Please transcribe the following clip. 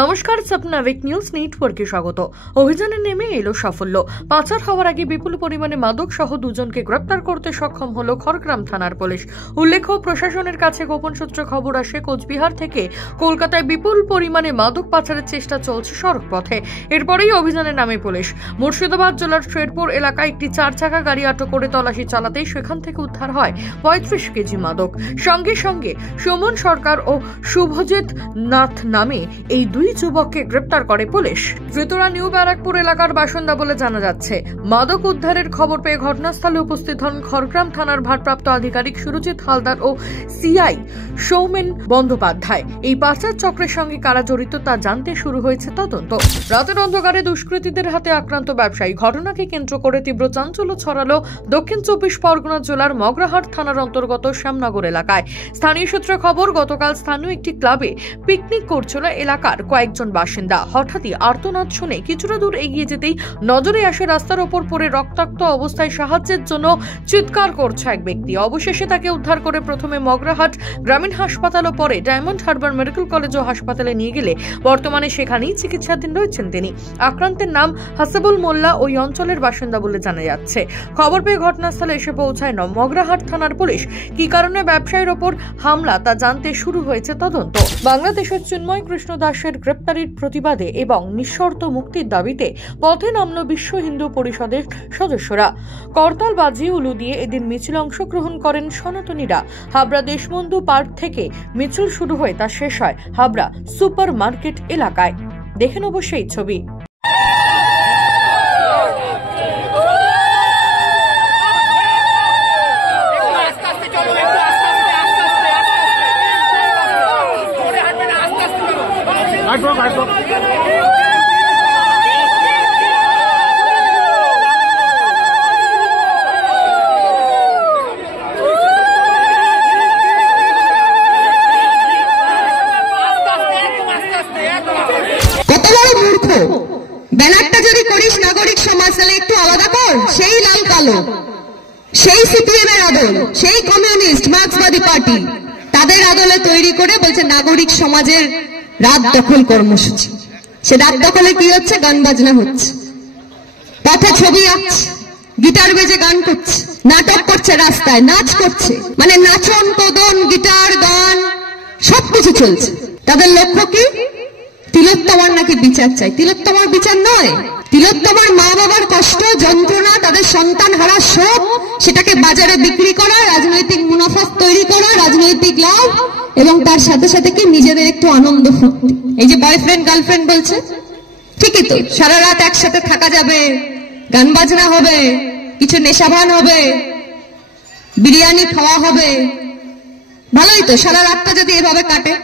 নমস্কার, স্বপ্ন আবেগ নিউজ নেটওয়ার্কে স্বাগত। অভিযানে নেমে এলো সাফল্য। পাচার হওয়ার আগে বিপুল পরিমাণে মাদক সহ দুজনকে গ্রেপ্তার করতে সক্ষম হলো খড়গ্রাম থানার পুলিশ। উল্লেখ্য, প্রশাসনের কাছে গোপন সূত্রে খবর আসে কোচবিহার থেকে কলকাতায় বিপুল পরিমাণে মাদক পাচারের চেষ্টা চলছে সড়ক পথে। এরপরেই অভিযানে নামে পুলিশ। মুর্শিদাবাদ জেলার শেরপুর এলাকায় একটি 4 চাকা গাড়ি আটক করে তল্লাশি চালাতেই সেখান থেকে উদ্ধার হয় 35 কেজি মাদক। সঙ্গে সঙ্গে সুমন সরকার ও শুভজিৎ নাথ নামে এই দুই যুবককে গ্রেপ্তার করে পুলিশ। ধৃতরা নিউ ব্যারাকপুর এলাকার বাসিন্দা বলে জানা যাচ্ছে। মাদক উদ্ধারের খবর পেয়ে ঘটনাস্থলে উপস্থিত হন খড়গ্রাম থানার ভারপ্রাপ্ত আধিকারিক সুরজিৎ হালদার ও সিআই সৌমেন বন্দ্যোপাধ্যায়। এই পাচার চক্রের সঙ্গে কারা জড়িত তা জানতে শুরু হয়েছে তদন্ত। রাতের অন্ধকারে দুষ্কৃতীদের হাতে আক্রান্ত ব্যবসায়ী। ঘটনাকে কেন্দ্র করে তীব্র চাঞ্চল্য ছড়ালো দক্ষিণ 24 পরগনা জেলার মগরাহাট থানার অন্তর্গত শ্যামনগর এলাকায়। স্থানীয় সূত্রে খবর, গতকাল স্থানীয় একটি ক্লাবে পিকনিক করছিল এলাকার কয়েকজন বাসিন্দা। হঠাৎই আর্তনাদ শুনে কিছুটা দূর এগিয়ে যেতেই নজরে আসে রাস্তার ওপর পড়ে রক্তাক্ত অবস্থায় সাহায্যের জন্য চিৎকার করছে এক ব্যক্তি। অবশেষে তাকে উদ্ধার করে প্রথমে মগরাহাট গ্রামীণ হাসপাতাল ও পরে ডায়মন্ড হারবার মেডিকেল কলেজ ও হাসপাতালে নিয়ে গেলে বর্তমানে সেখানেই চিকিৎসাধীন রয়েছেন তিনি। আক্রান্তের নাম হাসিবুল মোল্লা, ওই অঞ্চলের বাসিন্দা বলে জানা যাচ্ছে। খবর পেয়ে ঘটনাস্থলে এসে পৌঁছায় মগরাহাট থানার পুলিশ। কি কারণে ব্যবসায়ীর ওপর হামলা তা জানতে শুরু হয়েছে তদন্ত। বাংলাদেশের চিন্ময় কৃষ্ণ দাসের গ্রেপ্তারির প্রতিবাদে এবং নিঃশর্ত মুক্তির দাবিতে পথে নামল বিশ্ব হিন্দু পরিষদের সদস্যরা। করতাল বাজি উলু দিয়ে এদিন মিছিল অংশগ্রহণ করেন সনাতনীরা। হাবড়া দেশবন্ধু পার্ক থেকে মিছিল শুরু হয়ে তা শেষ হয় হাবড়া সুপার মার্কেট এলাকায়। দেখেন অবশ্যই ছবি। ব্যানারটা যদি করিস নাগরিক সমাজ, তাহলে একটু আলাদা কর। সেই লাল কালো, সেই সিপিএম এর আদল, সেই কমিউনিস্ট মার্ক্সবাদী পার্টি, তাদের আদলে তৈরি করে বলছে নাগরিক সমাজের রাত দখল কর্মসূচি। সে রাত দখলে কি হচ্ছে? গান বাজনা হচ্ছে, পথে ছবি আঁকছে, গিটার বেজে গান করছে, নাটক করছে, রাস্তায় নাচ করছে, মানে নাচন কদন গিটার গান সবকিছু চলছে। তাদের লক্ষ্য কি? তিলোত্তমার নাকি বিচার চাই। তিলোত্তমার বিচার নয়, তিলোত্তমার মা বাবার কষ্ট যন্ত্রণা, তাদের সন্তান হারা শোক, সেটাকে বাজারে বিক্রি করা, রাজনৈতিক মুনাফা তৈরি করা, রাজনৈতিক লাভ, এবং তার সাথে সাথে কি নিজেদের একটু আনন্দ ফুর্তি। এই যে বয়ফ্রেন্ড গার্লফ্রেন্ড বলছে, ঠিকই তো, সারা রাত একসাথে থাকা যাবে, গান বাজনা হবে, কিছু নেশাভান হবে, বিরিয়ানি খাওয়া হবে, ভালোই তো। সারা রাতটা যদি এভাবে কাটে,